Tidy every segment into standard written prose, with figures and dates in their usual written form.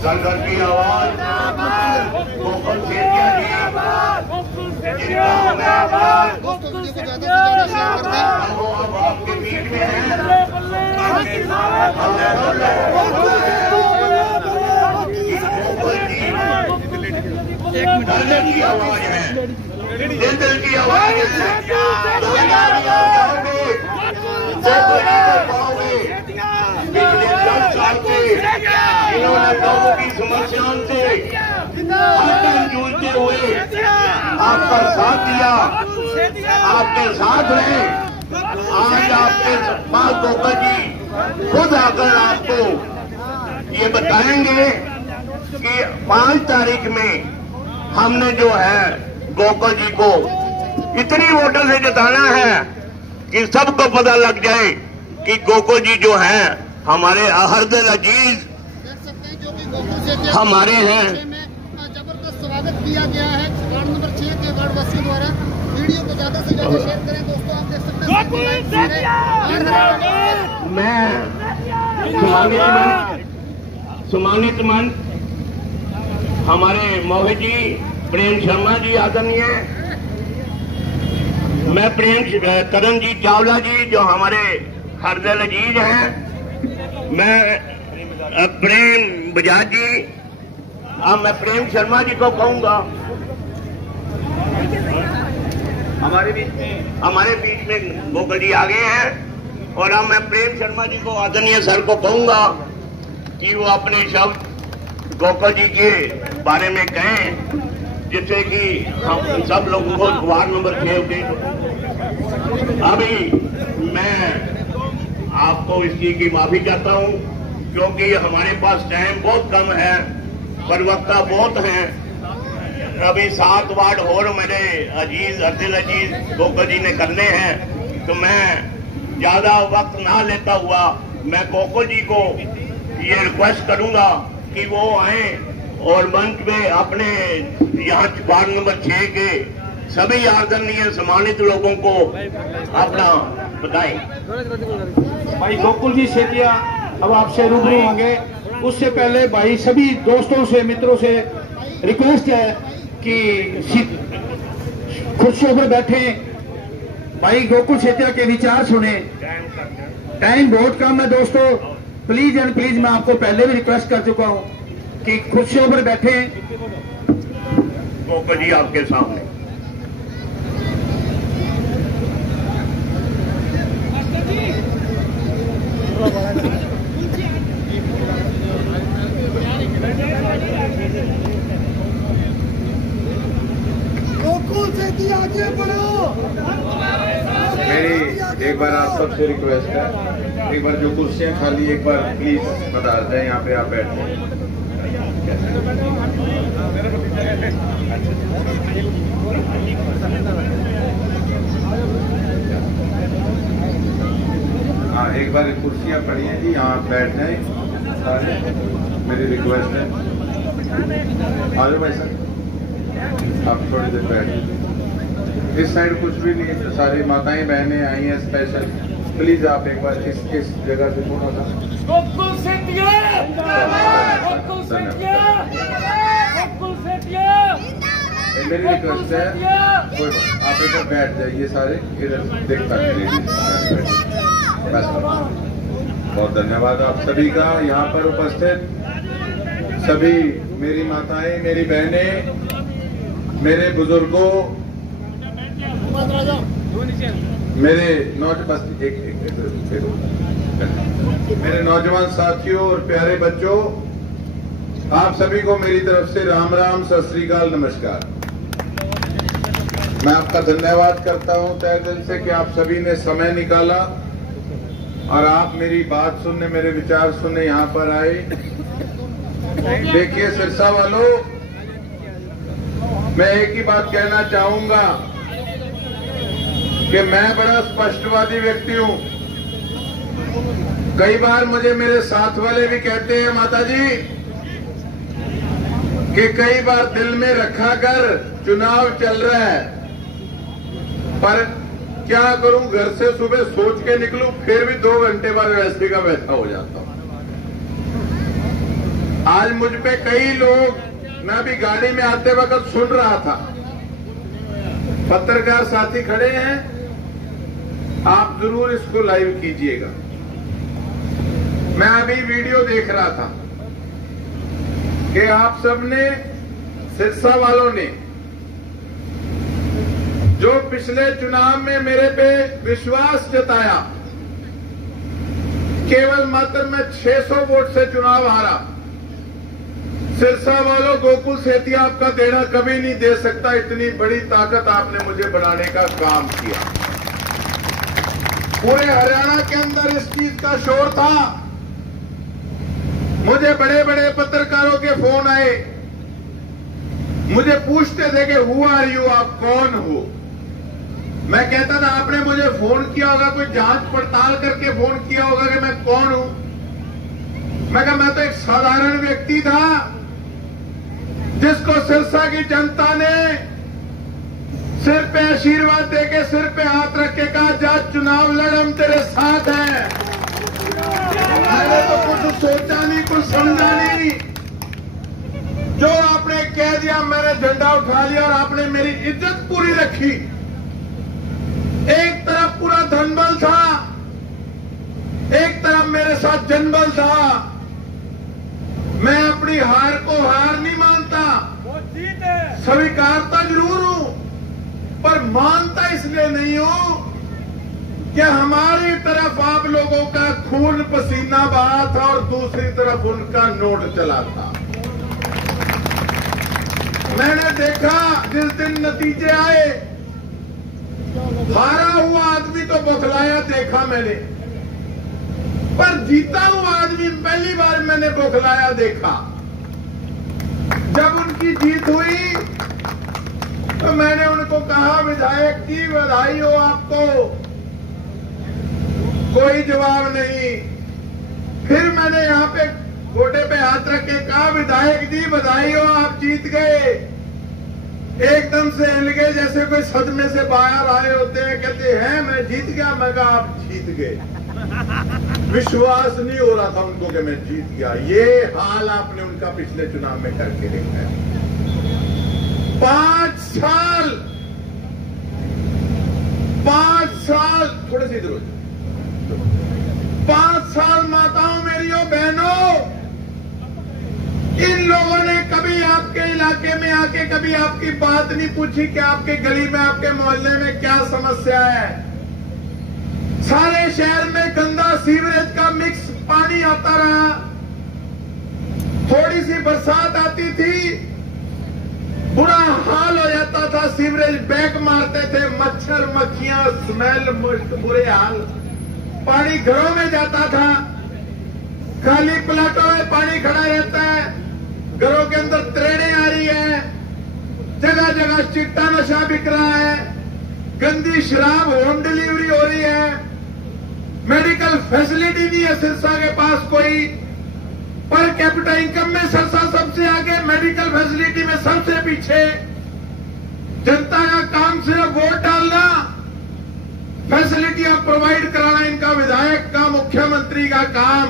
घर की आवाज गोकुल सेठिया जी वो अब आपके बीच में है। दिल की आवाज है, दिल की आवाज है। इन्होंने लोगों की समस्याओं से जूझते हुए आपका साथ दिया, आपके साथ रहे। आज आपके पास गोकुल जी खुद आकर आपको ये बताएंगे कि 5 तारीख में हमने जो है गोकुल जी को इतनी वोटों से जिताना है कि सबको पता लग जाए कि गोकुल जी जो है हमारे हरदिल अजीज हमारे हैं। जबरदस्त स्वागत किया गया है वार्ड नंबर 6 के वार्ड वासियों द्वारा। वीडियो को ज्यादा से ज्यादा शेयर करें दोस्तों। आप देख सकते हैं मैं सम्मानित मंच हमारे मोहित जी, प्रेम शर्मा जी आदरणीय, मैं तरनजीत चावला जी जो हमारे हरदिल अजीज हैं, मैं प्रेम बजाज जी, अब मैं प्रेम शर्मा जी को कहूंगा हमारे बीच में गोकुल जी आ गए हैं। और अब मैं प्रेम शर्मा जी को आदरणीय सर को कहूंगा कि वो अपने शब्द गोकुल जी के बारे में कहें, जिससे कि हम सब लोगों को वार्ड नंबर 6 के अभी मैं आपको इस चीज की माफी चाहता हूं क्योंकि हमारे पास टाइम बहुत कम है, प्रवक्ता बहुत हैं। अभी 7 वार्ड और मेरे हरदिल अजीज गोकुल जी ने करने हैं, तो मैं ज्यादा वक्त ना लेता हुआ मैं गोकुल जी को ये रिक्वेस्ट करूंगा कि वो आए और मंच में अपने यहाँ वार्ड नंबर 6 के सभी आदरणीय सम्मानित लोगों को अपना बताएं। भाई गोकुल जी सेठिया अब आपसे रूबरू होंगे, उससे पहले भाई सभी दोस्तों से मित्रों से रिक्वेस्ट है कि कुर्सियों पर बैठे भाई गोकुल सेठिया के विचार सुने। टाइम बहुत कम है दोस्तों, प्लीज एंड प्लीज। मैं आपको पहले भी रिक्वेस्ट कर चुका हूं कि कुर्सियों पर बैठे। गोकुल जी आपके सामने। गोकुल सेठिया आगे बढ़ो। मेरी एक बार आप सबसे रिक्वेस्ट है, एक बार जो कुर्सियां खाली एक बार प्लीज बता दें, यहाँ पे आप बैठे। हाँ, एक बार कुर्सियां पड़ी हैं जी, यहाँ बैठ जाएं सारे, मेरी रिक्वेस्ट है। आ जाओ भाई साहब, आप थोड़ी देर बैठ। इस साइड कुछ भी नहीं है, सारी माताएं बहनें आई हैं स्पेशल। प्लीज आप एक बार इस जगह से थोड़ा सा गोकुल सेठिया, गोकुल सेठिया, गोकुल सेठिया। मेरी रिक्वेस्ट है, आप इधर बैठ जाइए सारे, इधर देखता रहिए। बहुत धन्यवाद आप सभी का, यहाँ पर उपस्थित सभी मेरी माताएं, मेरी बहनें, मेरे बुजुर्गों, मेरे मेरे नौजवान साथियों और प्यारे बच्चों, आप सभी को मेरी तरफ से राम राम, सत श्री अकाल, नमस्कार। मैं आपका धन्यवाद करता हूं तहे दिल से कि आप सभी ने समय निकाला और आप मेरी बात सुनने, मेरे विचार सुनने यहाँ पर आए। देखिए सिरसा वालों, मैं एक ही बात कहना चाहूंगा कि मैं बड़ा स्पष्टवादी व्यक्ति हूं। कई बार मुझे मेरे साथ वाले भी कहते हैं माता जी कि कई बार दिल में रखा कर चुनाव चल रहा है, पर क्या करूं, घर से सुबह सोच के निकलूं, फिर भी 2 घंटे बाद वैसे का वैसा हो जाता हूं। आज मुझ पे कई लोग, मैं भी गाड़ी में आते वक्त सुन रहा था, पत्रकार साथी खड़े हैं, आप जरूर इसको लाइव कीजिएगा। मैं अभी वीडियो देख रहा था कि आप सबने, सिरसा वालों ने, जो पिछले चुनाव में मेरे पे विश्वास जताया, केवल मात्र मैं 600 वोट से चुनाव हारा। सिरसा वालों, गोकुल सेतिया आपका देना कभी नहीं दे सकता, इतनी बड़ी ताकत आपने मुझे बनाने का काम किया। पूरे हरियाणा के अंदर इस चीज का शोर था। मुझे बड़े बड़े पत्रकारों के फोन आए, मुझे पूछते थे कि हु आर यू, आप कौन हो। मैं कहता था आपने मुझे फोन किया होगा, कोई जांच पड़ताल करके फोन किया होगा कि मैं कौन हूं। मैं कहा मैं तो एक साधारण व्यक्ति था जिसको सिरसा की जनता ने सिर पे आशीर्वाद देके, सिर पे हाथ रख के कहा जा चुनाव लड़, हम तेरे साथ हैं। मैंने तो कुछ सोचा नहीं, कुछ समझा नहीं, जो आपने कह दिया मैंने झंडा उठा लिया और आपने मेरी इज्जत पूरी रखी। एक तरफ पूरा धनबल था, एक तरफ मेरे साथ जनबल था। मैं अपनी हार को हार नहीं मानता, स्वीकारता जरूर हूं, पर मानता इसलिए नहीं हूं कि हमारी तरफ आप लोगों का खून पसीना बहा था और दूसरी तरफ उनका नोट चला था। मैंने देखा जिस दिन नतीजे आए, हारा हुआ आदमी तो बौखलाया देखा मैंने, पर जीता हुआ आदमी पहली बार मैंने बौखलाया देखा। जब उनकी जीत हुई तो मैंने उनको कहा विधायक जी बधाई हो आपको, कोई जवाब नहीं। फिर मैंने यहाँ पे गोटे पे हाथ रख के कहा विधायक जी बधाई हो, आप जीत गए। एकदम से हिल गए जैसे कोई सदमे से बाहर आए होते हैं, कहते हैं मैं जीत गया। मैं कहा आप जीत गए। विश्वास नहीं हो रहा था उनको कि मैं जीत गया। ये हाल आपने उनका पिछले चुनाव में करके देखा है। 5 साल थोड़े से इधर 5 साल माताओं मेरियों बहनों, इन लोगों ने कभी आपके इलाके में आके कभी आपकी बात नहीं पूछी कि आपके गली में, आपके मोहल्ले में क्या समस्या है। सारे शहर में गंदा सीवरेज का मिक्स पानी आता रहा। थोड़ी सी बरसात आती थी, बुरा हाल हो जाता था, सीवरेज बैक मारते थे, मच्छर मक्खियां, स्मेल, बुरे हाल। पानी घरों में जाता था, खाली प्लाटों में पानी खड़ा रहता है, घरों के अंदर त्रेड़े आ रही है, जगह जगह चिट्टा नशा बिक रहा है, गंदी शराब होम डिलीवरी हो रही है, मेडिकल फैसिलिटी नहीं है सिरसा के पास कोई। पर कैपिटा इनकम में सिरसा सबसे आगे, मेडिकल फैसिलिटी में सबसे पीछे। जनता का काम सिर्फ वोट डालना, फैसिलिटियां प्रोवाइड कराना इनका विधायक का, मुख्यमंत्री का काम।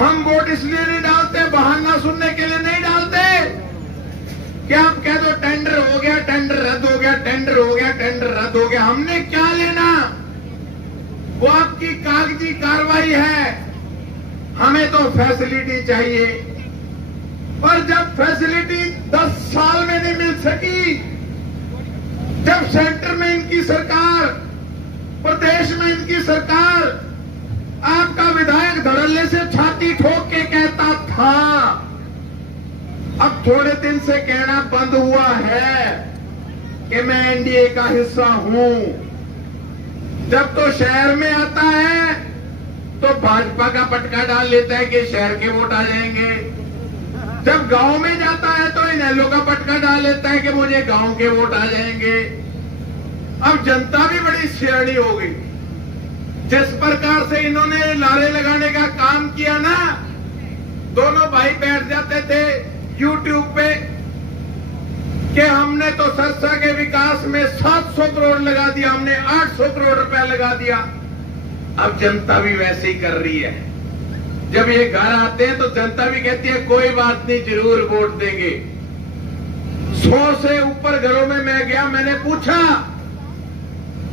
हम वोट इसलिए नहीं डालते, बहाना सुनने के लिए नहीं डालते कि आप कह दो टेंडर हो गया, टेंडर रद्द हो गया, टेंडर हो गया, टेंडर रद्द हो गया। हमने क्या लेना, वो आपकी कागजी कार्रवाई है। हमें तो फैसिलिटी चाहिए। और जब फैसिलिटी 10 साल में नहीं मिल सकी, जब सेंटर में इनकी सरकार, प्रदेश में इनकी सरकार, आपका विधायक धड़ल्ले से छाती ठोक के कहता था, अब थोड़े दिन से कहना बंद हुआ है कि मैं एनडीए का हिस्सा हूं। जब तो शहर में आता है तो भाजपा का पटका डाल लेता है कि शहर के वोट आ जाएंगे। जब गांव में जाता है तो इनेलो का पटका डाल लेता है कि मुझे गांव के वोट आ जाएंगे। अब जनता भी बड़ी सियानी हो गई। जिस प्रकार से इन्होंने नारे लगाने का काम किया ना, दोनों भाई बैठ जाते थे यूट्यूब पे कि हमने तो सिरसा के विकास में 700 करोड़ लगा दिया, हमने 800 करोड़ रुपया लगा दिया। अब जनता भी वैसे ही कर रही है। जब ये घर आते हैं तो जनता भी कहती है कोई बात नहीं, जरूर वोट देंगे। 100 से ऊपर घरों में मैं गया, मैंने पूछा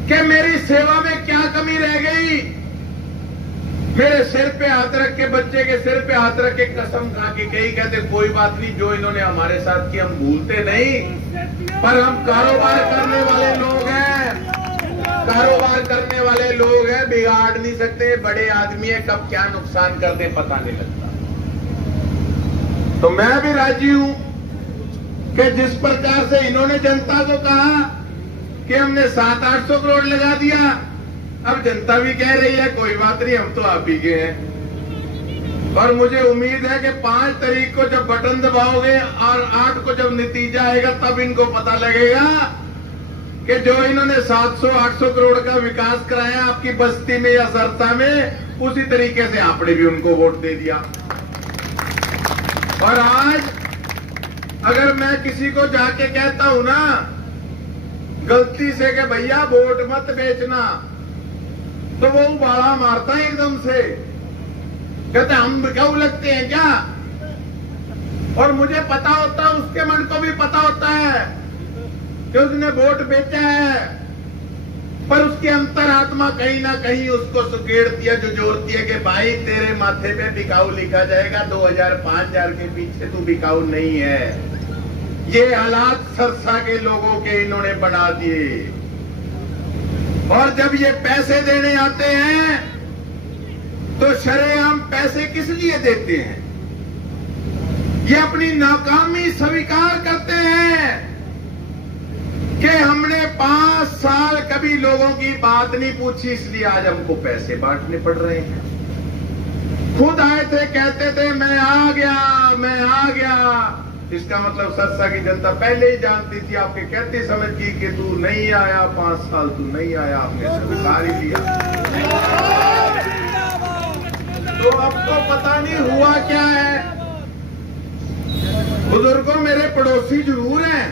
कि मेरी सेवा में क्या कमी रह गई। मेरे सिर पे हाथ रख के, बच्चे के सिर पे हाथ रख के कसम खा के कही, कहते कोई बात नहीं, जो इन्होंने हमारे साथ किया हम भूलते नहीं, पर हम कारोबार करने वाले लोग हैं, कारोबार करने वाले लोग हैं, बिगाड़ नहीं सकते। बड़े आदमी है, कब क्या नुकसान कर दे पता नहीं लगता। तो मैं भी राजी हूं कि जिस प्रकार से इन्होंने जनता को कहा कि हमने 700-800 करोड़ लगा दिया, अब जनता भी कह रही है कोई बात नहीं, हम तो आप ही के हैं। और मुझे उम्मीद है कि 5 तारीख को जब बटन दबाओगे और 8 को जब नतीजा आएगा, तब इनको पता लगेगा कि जो इन्होंने 700-800 करोड़ का विकास कराया आपकी बस्ती में या सरसा में, उसी तरीके से आपने भी उनको वोट दे दिया। और आज अगर मैं किसी को जाके कहता हूं ना गलती से कि भैया वोट मत बेचना, तो वो उबाड़ा मारता है एकदम से, कहते हम बिकाऊ लगते हैं क्या। और मुझे पता होता है, उसके मन को भी पता होता है कि उसने वोट बेचा है, पर उसकी अंतरात्मा कहीं ना कहीं उसको सुकेड़ती है, जो जोड़ती है कि भाई तेरे माथे पे बिकाऊ लिखा जाएगा, 2000-5000 के पीछे तू बिकाऊ नहीं है। ये हालात सरसा के लोगों के इन्होंने बना दिए। और जब ये पैसे देने आते हैं तो शरेआम पैसे किस लिए देते हैं? ये अपनी नाकामी स्वीकार करते हैं कि हमने 5 साल कभी लोगों की बात नहीं पूछी, इसलिए आज हमको पैसे बांटने पड़ रहे हैं। खुद आए थे, कहते थे मैं आ गया, मैं आ गया। इसका मतलब सरसा की जनता पहले ही जानती थी, आपके कहते समझ की कि तू नहीं आया, 5 साल तू नहीं आया, आपने स्वीकार ही लिया। तो अब तो पता नहीं हुआ क्या है। बुजुर्गों, मेरे पड़ोसी जरूर हैं,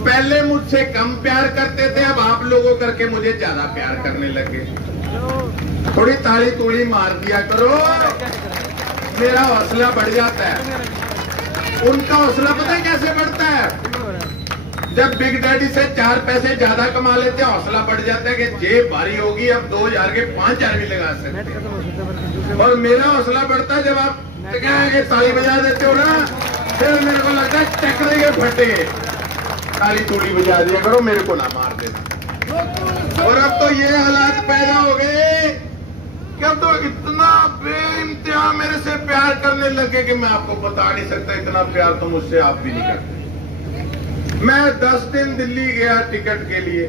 पहले मुझसे कम प्यार करते थे, अब आप लोगों करके मुझे ज्यादा प्यार करने लगे। थोड़ी ताली तोड़ी मार दिया करो, मेरा हौसला बढ़ जाता है। उनका हौसला पता है कैसे बढ़ता है? जब बिग डैडी से 4 पैसे ज्यादा कमा लेते हैं, हौसला बढ़ जाता है कि जेब भारी होगी, अब 2000 के 5000 भी लगा सकते हैं। और मेरा हौसला बढ़ता है जब आप ताली बजा देते हो ना, फिर मेरे को लगता है चक्रे के फटे, ताली तोड़ी बजा दिया करो, मेरे को ना मार देना। और अब तो ये हालात पैदा हो गए कि अब तो इतना बेइंतहा मेरे से प्यार करने लगे कि मैं आपको बता नहीं सकता, इतना प्यार तो मुझसे आप भी नहीं करते। मैं 10 दिन दिल्ली गया टिकट के लिए,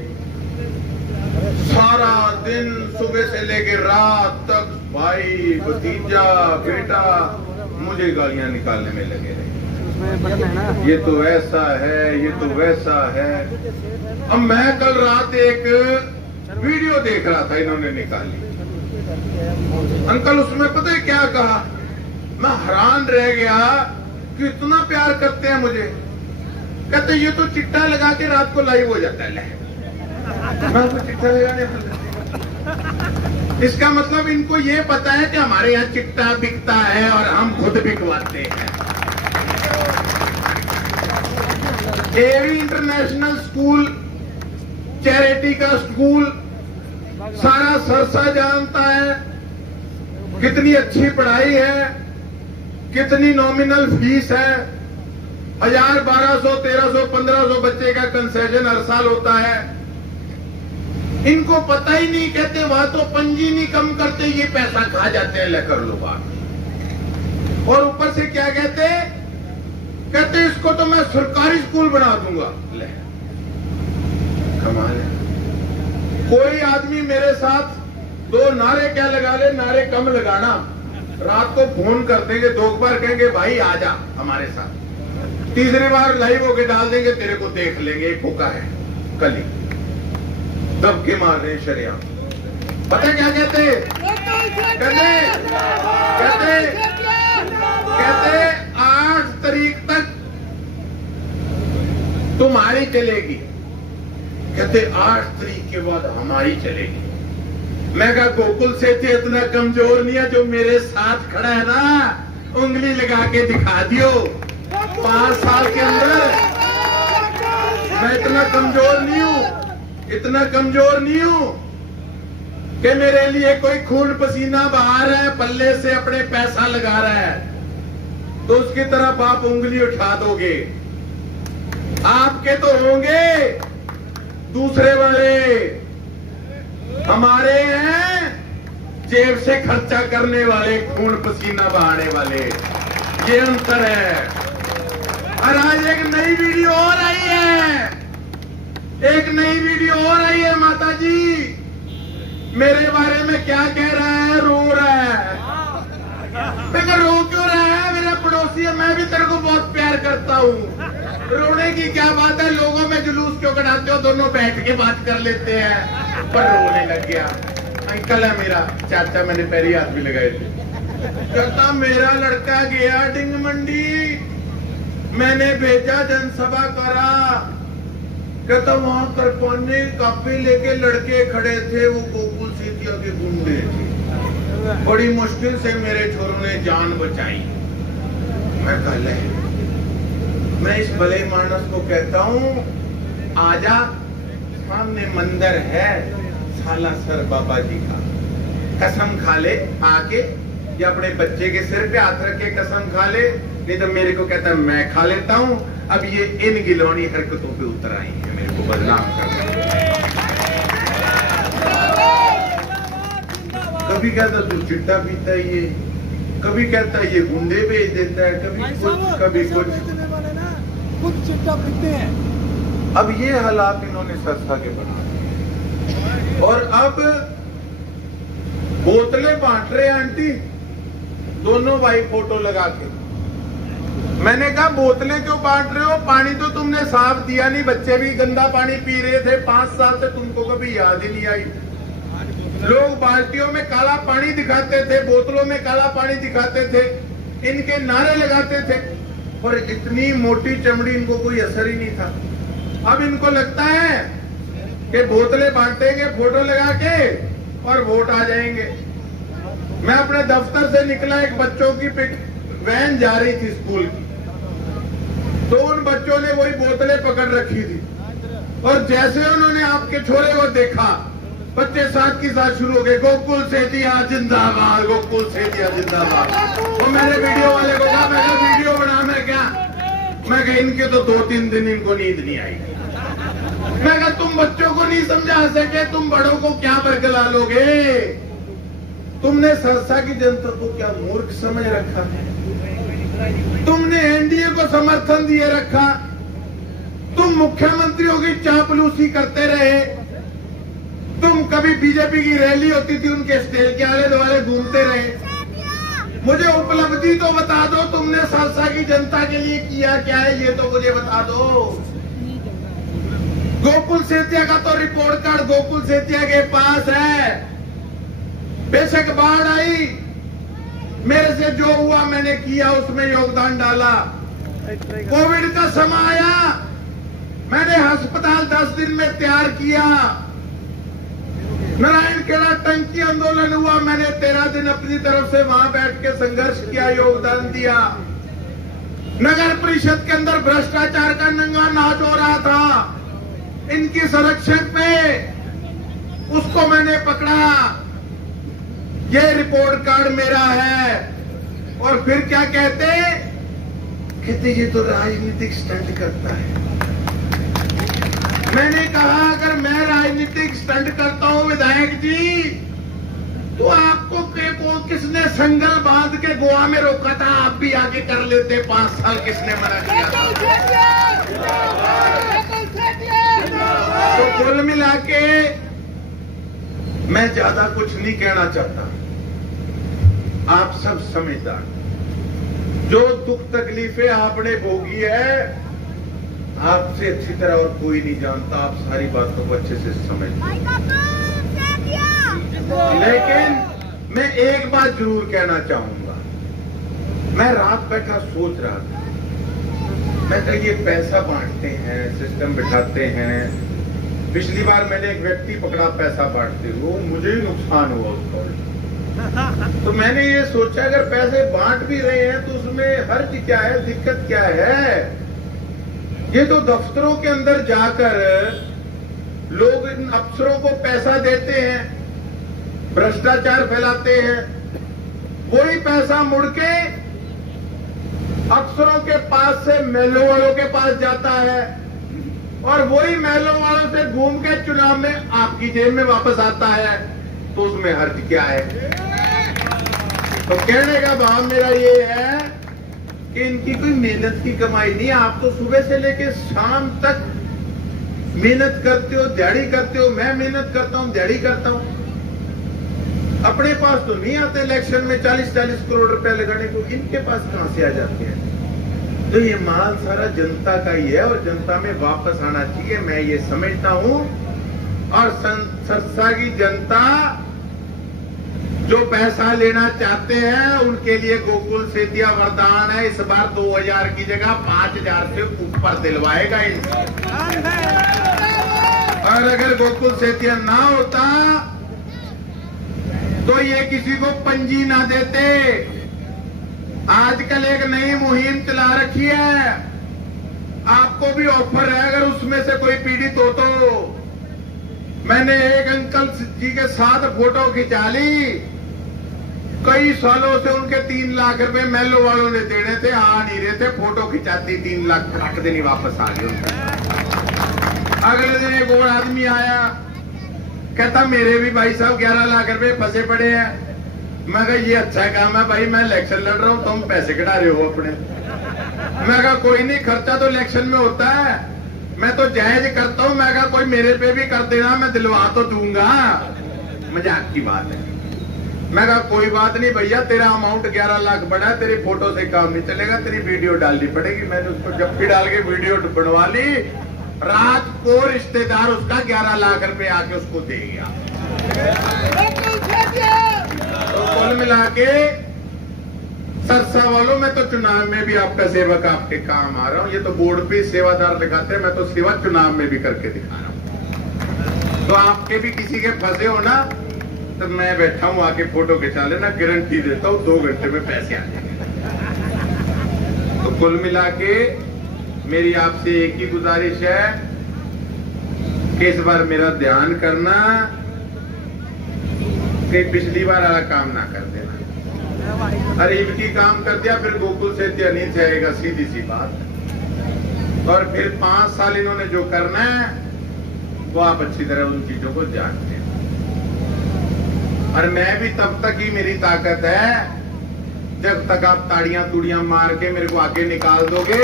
सारा दिन सुबह से लेके रात तक भाई, भतीजा, बेटा मुझे गालियां निकालने में लगे रहे। ये तो ऐसा है, ये तो वैसा है। अब मैं कल रात एक वीडियो देख रहा था, इन्होंने निकाली। अंकल उसमें पता है क्या कहा? मैं हैरान रह गया कि इतना प्यार करते हैं मुझे। कहते ये तो चिट्टा लगा के रात को लाइव हो जाता है। मैं तो चिट्टा लगाने, इसका मतलब इनको ये पता है कि हमारे यहाँ चिट्टा बिकता है और हम खुद बिकवाते हैं। एवी इंटरनेशनल स्कूल, चैरिटी का स्कूल, सारा सरसा जानता है कितनी अच्छी पढ़ाई है, कितनी नॉमिनल फीस है। 1000, 1200, 1300, 1500 बच्चे का कंसेशन हर साल होता है। इनको पता ही नहीं, कहते वहां तो पंजी नहीं कम करते, ये पैसा खा जाते हैं, ले कर लो बात। और ऊपर से क्या कहते? कहते इसको तो मैं सरकारी स्कूल बना दूंगा। ले कमाल है। कोई आदमी मेरे साथ 2 नारे क्या लगा ले, नारे कम लगाना, रात को फोन कर देंगे, 2 बार कहेंगे भाई आजा हमारे साथ, 3री बार लाइव होके डाल देंगे, तेरे को देख लेंगे, एक फूका है कली, दबके मार रहे शरिया। पता क्या कहते? कहते 8 तारीख तक तुम्हारी चलेगी, कहते 8 तारीख के बाद हमारी चलेगी। मैं कहा गोकुल सेठिया इतना कमजोर नहीं है, जो मेरे साथ खड़ा है ना, उंगली लगा के दिखा दियो 5 साल के अंदर। मैं इतना कमजोर नहीं हूं, इतना कमजोर नहीं हूं कि मेरे लिए कोई खून पसीना बहा रहा है, पल्ले से अपने पैसा लगा रहा है, तो उसकी तरफ आप उंगली उठा दोगे। आपके तो होंगे, दूसरे वाले हमारे हैं, जेब से खर्चा करने वाले, खून पसीना बहाने वाले। ये अंतर है। और आज एक नई वीडियो और आई है, एक नई वीडियो और आई है। माता जी मेरे बारे में क्या कह रहा है, रो रहा है। मैं रो क्यों रहा है, मेरा पड़ोसी है, मैं भी तेरे को बहुत प्यार करता हूँ। रोने की क्या बात है, लोगों में जुलूस क्यों कढ़ाते हो, दोनों बैठ के बात कर लेते हैं। पर रोने लग गया। अंकल है मेरा चाचा, मैंने पैरी हाथ भी लगाए थे। कहता मेरा लड़का गया डिंग मंडी, मैंने भेजा जनसभा करा। कहता वहां करपाने कापे लेके लड़के खड़े थे, वो गोकुल सेठिया के गुंडे थे। बड़ी मुश्किल से मेरे छोरों ने जान बचाई। मैं कह ले, मैं इस भले मानस को कहता हूँ, आजा, सामने मंदिर है सालासर बाबा जी का, कसम खा ले आके, या अपने बच्चे के सिर पे हाथ रख के कसम खा ले, नहीं तो मेरे को कहता मैं खा लेता हूँ। अब ये इन गिलौनी हरकतों पे उतर आई है, मेरे को बदनाम करना। कभी कहता तू चिट्टा पीता है ये, कभी कहता ये गुंडे भेज देता है, कभी कुछ कभी कुछ, खुद चिट्टा पीते हैं। अब ये हालात इन्होंने सरसा के बना, और अब बोतलें बांट रहे आंटी, दोनों भाई फोटो लगा के। मैंने कहा बोतलें क्यों बांट रहे हो, पानी तो तुमने साफ दिया नहीं, बच्चे भी गंदा पानी पी रहे थे 5 साल से, तुमको कभी याद ही नहीं आई। लोग बाल्टियों में काला पानी दिखाते थे, बोतलों में काला पानी दिखाते थे, इनके नारे लगाते थे, और इतनी मोटी चमड़ी, इनको कोई असर ही नहीं था। अब इनको लगता है कि बोतलें बांटेंगे फोटो लगा के और वोट आ जाएंगे। मैं अपने दफ्तर से निकला, एक बच्चों की वैन जा रही थी स्कूल की, तो उन बच्चों ने वही बोतलें पकड़ रखी थी, और जैसे उन्होंने आपके छोरे को देखा, बच्चे साथ की साथ शुरू हो गए, गोकुल सेठिया जिंदाबाद, गोकुल सेठिया जिंदाबाद। तो मैंने वीडियो वाले को कहा, मैं वीडियो बना, मैं क्या, मैं कहा इनके तो 2-3 दिन इनको नींद नहीं आई। मैं कहा तुम बच्चों को नहीं समझा सके, तुम बड़ों को क्या बरगला लोगे। तुमने सरसा की जनता को क्या मूर्ख समझ रखा है, तुमने एनडीए को समर्थन दिए रखा, तुम मुख्यमंत्रियों की चापलूसी करते रहे, तुम कभी बीजेपी की रैली होती थी उनके स्टेज के आले दुआले घूमते रहे। मुझे उपलब्धि तो बता दो, तुमने सरसा की जनता के लिए किया क्या है, ये तो मुझे बता दो। गोकुल सेठिया का तो रिपोर्ट कार्ड गोकुल सेठिया के पास है। बेशक बाढ़ आई, मेरे से जो हुआ मैंने किया, उसमें योगदान डाला। कोविड का समय आया, मैंने अस्पताल 10 दिन में तैयार किया। नारायण खेड़ा टंकी आंदोलन हुआ, मैंने 13 दिन अपनी तरफ से वहां बैठ के संघर्ष किया, योगदान दिया। नगर परिषद के अंदर भ्रष्टाचार का नंगा नाच हो रहा था, इनकी संरक्षक पे, उसको मैंने पकड़ा। ये रिपोर्ट कार्ड मेरा है। और फिर क्या कहते ये तो राजनीतिक स्टंट करता है। मैंने कहा अगर मैं राजनीतिक स्टंट करता हूं विधायक जी, तो आपको किसने संगल बांध के गोवा में रोका था, आप भी आगे कर लेते। 5 साल किसने मना किया था। तो कुल मिला के मैं ज्यादा कुछ नहीं कहना चाहता, आप सब समझदार। जो दुख तकलीफें आपने भोगी है, आपसे अच्छी तरह और कोई नहीं जानता, आप सारी बातों को अच्छे से समझते। लेकिन मैं एक बात जरूर कहना चाहूंगा, मैं रात बैठा सोच रहा था, मैं कहा ये पैसा बांटते हैं, सिस्टम बिठाते हैं, पिछली बार मैंने एक व्यक्ति पकड़ा पैसा बांटते हुए, मुझे ही नुकसान हुआ उसका। तो मैंने ये सोचा अगर पैसे बांट भी रहे हैं तो उसमें हर्ज क्या है, दिक्कत क्या है। ये तो दफ्तरों के अंदर जाकर लोग इन अफसरों को पैसा देते हैं, भ्रष्टाचार फैलाते हैं, वही पैसा मुड़ के अफसरों के पास से महलों वालों के पास जाता है और वही महलों वालों से घूम के चुनाव में आपकी जेब में वापस आता है। तो उसमें हर्ज क्या है। तो कहने का भाव मेरा ये है कि इनकी कोई मेहनत की कमाई नहीं। आप तो सुबह से लेकर शाम तक मेहनत करते हो, दिहाड़ी करते हो। मैं मेहनत करता हूं, दिहाड़ी करता हूं। अपने पास तो नहीं आते इलेक्शन में 40-40 करोड़ रुपए लगाने को, इनके पास कहां से आ जाते हैं। तो ये माल सारा जनता का ही है और जनता में वापस आना चाहिए, मैं ये समझता हूं। और सरसा की जनता जो पैसा लेना चाहते हैं उनके लिए गोकुल सेतिया वरदान है। इस बार 2000 की जगह 5000 से ऊपर दिलवाएगा इनसे। और अगर गोकुल सेतिया ना होता तो ये किसी को पंजी ना देते। आजकल एक नई मुहिम चला रखी है, आपको भी ऑफर है अगर उसमें से कोई पीड़ित हो तो। मैंने एक अंकल जी के साथ फोटो खिंचा ली, कई सालों से उनके 3 लाख रुपए महलों वालों ने देने थे, आ नहीं रहे थे। फोटो खिंचाती 3 लाख फटाक देनी वापस आ गए। अगले दिन एक और आदमी आया, कहता मेरे भी भाई साहब 11 लाख रुपए फंसे पड़े हैं। मैं कहा ये अच्छा काम है भाई, मैं इलेक्शन लड़ रहा हूं, तुम पैसे कटा रहे हो अपने। मैं कहा कोई नहीं, खर्चा तो इलेक्शन में होता है, मैं तो जायज करता हूं। मैं कहा कोई मेरे पे भी कर देना, मैं दिलवा तो दूंगा। मजाक की बात है। मैं कहा कोई बात नहीं भैया, तेरा अमाउंट 11 लाख बड़ा है, तेरी फोटो से काम नहीं चलेगा, तेरी वीडियो डालनी पड़ेगी। मैंने उसको जब भी डाल के वीडियो बनवा ली, रात को रिश्तेदार उसका 11 लाख रुपए आके उसको दे गया। तो कुल मिला के सरसा वालों, मैं तो चुनाव में भी आपका सेवक आपके काम आ रहा हूं। ये तो बोर्ड पे सेवादार दिखाते हैं, मैं तो सेवा चुनाव में भी करके दिखा रहा हूं। तो आपके भी किसी के फंसे हो ना, तो मैं बैठा हूं, आके फोटो खिंचा लेना, गारंटी देता हूं 2 घंटे में पैसे आ जाएंगे। तो कुल मिला के मेरी आपसे एक ही गुजारिश है कि इस बार मेरा ध्यान करना कि पिछली बार वाला काम ना कर देना। अरे इनकी काम कर दिया फिर गोकुल से नहीं जाएगा, सीधी सी बात। और फिर 5 साल इन्होंने जो करना है वो आप अच्छी तरह उन चीजों को जानते हैं। और मैं भी तब तक ही मेरी ताकत है जब तक आप ताड़ियां तूड़ियां मार के मेरे को आगे निकाल दोगे,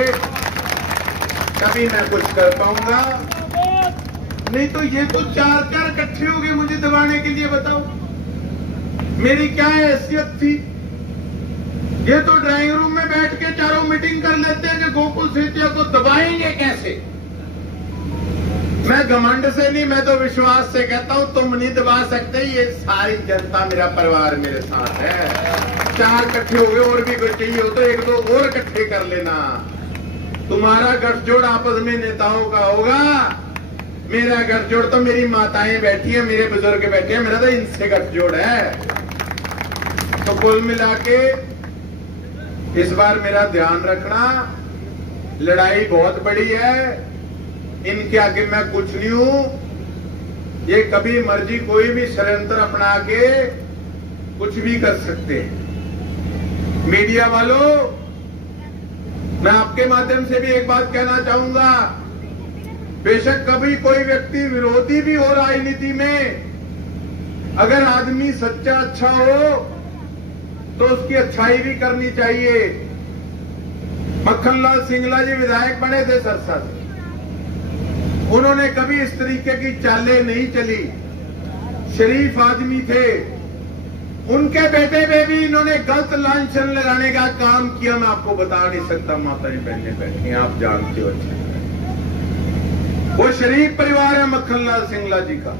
तभी मैं कुछ कर पाऊंगा। नहीं तो ये तो 4 इकट्ठे हो गए मुझे दबाने के लिए। बताओ मेरी क्या हैसियत थी। ये तो ड्राइंग रूम में बैठ के चारों मीटिंग कर लेते हैं कि गोकुल सेतिया को दबाएंगे कैसे। मैं घमंड से नहीं, मैं तो विश्वास से कहता हूं तुम नहीं दबा सकते। ये सारी जनता, मेरा परिवार मेरे साथ है। 4 इकट्ठे हो गए, और भी कोई चाहिए हो तो 1-2 और इकट्ठे कर लेना। तुम्हारा गठजोड़ आपस में नेताओं का होगा, मेरा गठजोड़ तो मेरी माताएं बैठी है, मेरे बुजुर्ग बैठे हैं, मेरा तो इनसे गठजोड़ है। तो कुल मिला के इस बार मेरा ध्यान रखना, लड़ाई बहुत बड़ी है, इनके आगे मैं कुछ नहीं हूं। ये कभी मर्जी कोई भी षड्यंत्र अपना के कुछ भी कर सकते हैं। मीडिया वालों, मैं आपके माध्यम से भी एक बात कहना चाहूंगा, बेशक कभी कोई व्यक्ति विरोधी भी हो राजनीति में, अगर आदमी सच्चा अच्छा हो तो उसकी अच्छाई भी करनी चाहिए। मक्खनलाल सिंगला जी विधायक बने थे सरसा से, उन्होंने कभी इस तरीके की चालें नहीं चली, शरीफ आदमी थे। उनके बेटे पे भी इन्होंने गलत लांछन लगाने का काम किया, मैं आपको बता नहीं सकता। माता जी बहने बैठी हैं, आप जानते हो अच्छे। वो शरीफ परिवार है मक्खनलाल सिंगला जी का।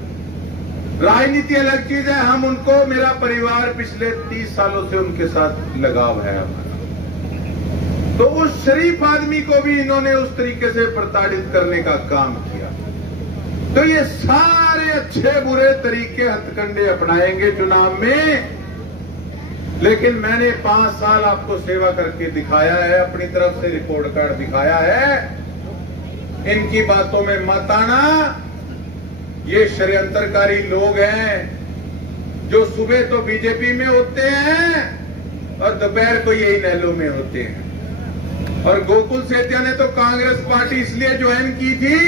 राजनीति अलग चीज है, हम उनको, मेरा परिवार पिछले 30 सालों से उनके साथ लगाव है हमारा। तो उस शरीफ आदमी को भी इन्होंने उस तरीके से प्रताड़ित करने का काम किया। तो ये सारे अच्छे बुरे तरीके हथकंडे अपनाएंगे चुनाव में। लेकिन मैंने 5 साल आपको सेवा करके दिखाया है, अपनी तरफ से रिपोर्ट कार्ड दिखाया है। इनकी बातों में मत आना। ये षड्यंत्रकारी लोग हैं जो सुबह तो बीजेपी में होते हैं और दोपहर को यही नहलों में होते हैं। और गोकुल सेतिया ने तो कांग्रेस पार्टी इसलिए ज्वाइन की थी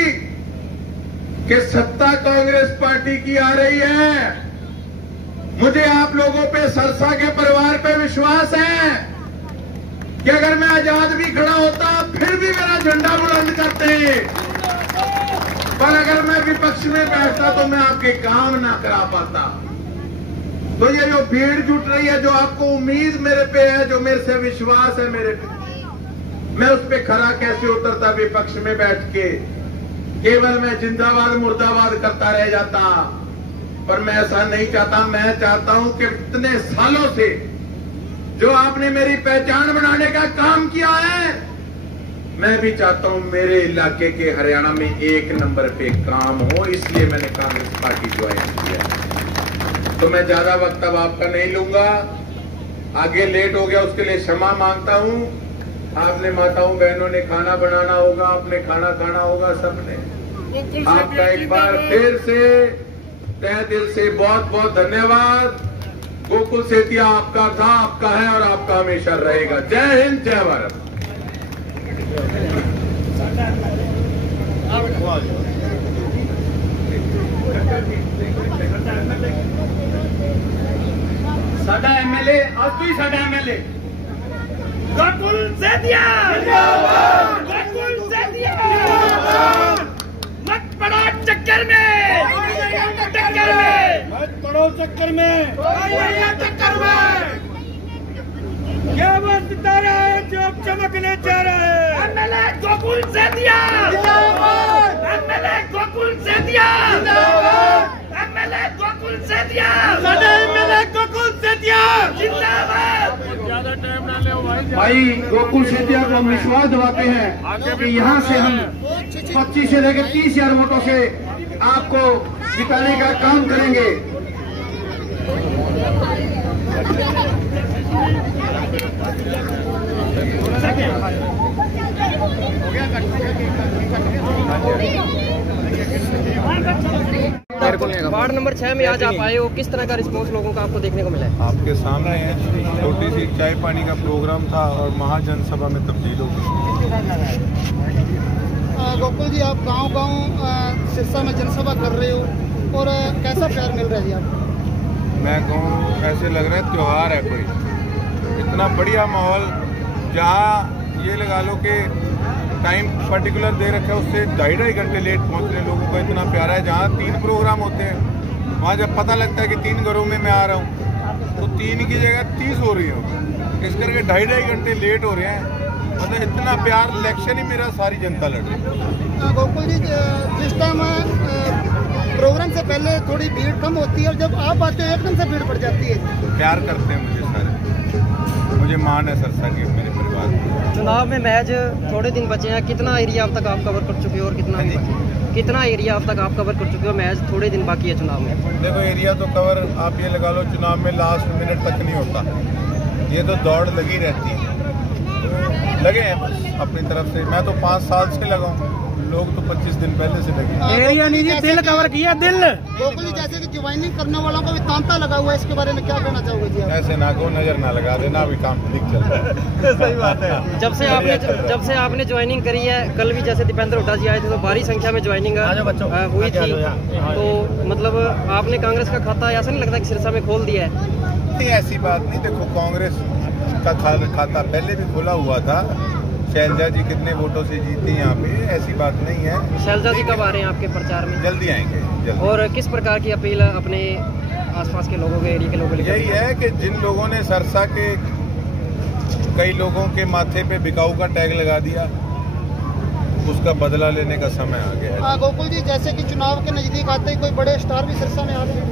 कि सत्ता कांग्रेस पार्टी की आ रही है। मुझे आप लोगों पे, सरसा के परिवार पे विश्वास है कि अगर मैं आजाद भी खड़ा होता फिर भी मेरा झंडा बुलंद करते, पर अगर मैं विपक्ष में बैठता तो मैं आपके काम ना करा पाता। तो ये जो भीड़ जुट रही है, जो आपको उम्मीद मेरे पे है, जो मेरे से विश्वास है मेरे पे, मैं उस पे खरा कैसे उतरता विपक्ष में बैठ के? केवल मैं जिंदाबाद मुर्दाबाद करता रह जाता। पर मैं ऐसा नहीं चाहता। मैं चाहता हूं कि इतने सालों से जो आपने मेरी पहचान बनाने का काम किया है, मैं भी चाहता हूं मेरे इलाके के हरियाणा में 1 नंबर पे काम हो। इसलिए मैंने कांग्रेस पार्टी ज्वाइन किया। तो मैं ज्यादा वक्त अब आपका नहीं लूंगा। आगे लेट हो गया उसके लिए क्षमा मांगता हूं। आपने माताओं बहनों ने खाना बनाना होगा, आपने खाना खाना होगा, सबने। आपका एक बार फिर से तहे दिल से बहुत बहुत धन्यवाद। गोकुल सेतिया आपका था, आपका है और आपका हमेशा रहेगा। जय हिंद, जय भारत। साडा एमएलए आज तो ही साडा एमएलए गोकुल सेतिया जिंदाबाद, गोकुल सेतिया जिंदाबाद। मत पड़ो चक्कर में, चक्कर में मत पड़ो, चक्कर में चक्कर में। क्या बात बता रहा है जो अब चमकने जा रहा है? एमएलए गोकुल सेतिया जिंदाबाद, एमएलए गोकुल सेतिया जिंदाबाद, एमएलए गोकुल सेतिया, साडा एमएलए गोकुल सेतिया जिंदाबाद। ज्यादा टाइम ना ले भाई। गोकुल सेतिया को हम विश्वास दिलाते हैं कि यहाँ से हम 25 से लेकर 30,000 वोटों से आपको जिताने का काम करेंगे। वार्ड नंबर 6 में आज आप आए हो, किस तरह का रिस्पॉन्स लोगों का आपको देखने को मिला है? आपके सामने है, छोटी सी चाय पानी का प्रोग्राम था और महाजनसभा में तब्दील हो गई। गोकुल जी, आप गांव-गांव सिरसा में जनसभा कर रहे हो और कैसा प्यार मिल रहा है जी आपको? मैं कहूँ ऐसे लग रहा है त्योहार है कोई। इतना बढ़िया माहौल, जहाँ ये लगा लो कि टाइम पर्टिकुलर दे रखा है, उससे 2.5 घंटे लेट पहुँच रहे लोगों का इतना प्यारा है। जहाँ 3 प्रोग्राम होते हैं, वहाँ जब पता लगता है कि 3 घरों में मैं आ रहा हूँ तो 3 की जगह 30 हो रही हो। इस करके 2.5 घंटे लेट हो रहे हैं। मतलब इतना प्यार, इलेक्शन ही मेरा सारी जनता लड़ रही है। गोकुल जी, जिस टाइम प्रोग्राम से पहले थोड़ी भीड़ कम होती है और जब आप आते हो एकदम से भीड़ बढ़ जाती है। प्यार करते हैं मुझे सारे, मुझे मान है सरसा की मेरे परिवार। चुनाव में महज थोड़े दिन बचे हैं, कितना एरिया अब तक आप कवर कर चुके हो और कितना नहीं बचा? कितना एरिया अब तक आप कवर कर चुके हो? महज थोड़े दिन बाकी है चुनाव में। देखो, एरिया तो कवर आप ये लगा लो, चुनाव में लास्ट मिनट तक नहीं होता। ये तो दौड़ लगी रहती है, लगे हैं बस अपनी तरफ से। मैं तो 5 साल से लगा हूँ, लोग तो 25 दिन पहले से लगे। एरिया नहीं जी, दिल कवर किया, दिल। गोकुल जी, जैसे कि ज्वाइनिंग करने वालों को भी तांता लगा हुआ है, इसके बारे में क्या कहना चाहोगे जी आप? ऐसे ना को नजर ना लगा देना, अभी काम ठीक चल रहा है। सही बात है। जब से आपने ज्वाइनिंग करी है, कल भी जैसे दीपेंद्र हुड्डा जी आए थे तो भारी संख्या में ज्वाइनिंग हुई थी, तो मतलब आपने कांग्रेस का खाता ऐसा नहीं लगता कि सिरसा में खोल दिया है? नहीं, ऐसी बात नहीं। देखो, कांग्रेस का खाता पहले भी खोला हुआ था। शैलजा जी कितने वोटों से जीती यहाँ पे, ऐसी बात नहीं है। शैलजा जी कब आ रहे हैं आपके प्रचार में? जल्दी आएंगे, जल्दी। और किस प्रकार की अपील अपने आसपास के लोगों के, एरिया के लोगों के? यही है कि जिन लोगों ने सरसा के कई लोगों के माथे पे बिकाऊ का टैग लगा दिया, उसका बदला लेने का समय आ गया है। गोकुल जी, जैसे कि चुनाव के नजदीक आते ही कोई बड़े स्टार भी सिरसा में आ रहे हैं?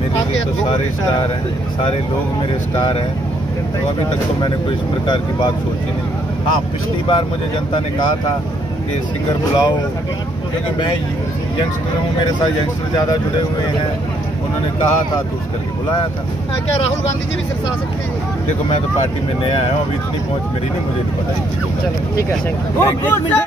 मेरे लिए तो सारे स्टार हैं, सारे लोग मेरे स्टार हैं। तो अभी तक तो मैंने कोई इस प्रकार की बात सोची नहीं। हाँ, पिछली बार मुझे जनता ने कहा था कि सिंगर बुलाओ, क्योंकि मैं यंगस्टर हूँ, मेरे साथ यंगस्टर ज़्यादा जुड़े हुए हैं। उन्होंने कहा था तो उस करके बुलाया था। क्या राहुल गांधी जी भी सिरसा आ सकते हैं? देखो मैं तो पार्टी में नया आया हूँ, अभी इतनी पहुँच मेरी नहीं, मुझे नहीं पता। चलो ठीक है, थैंक यू।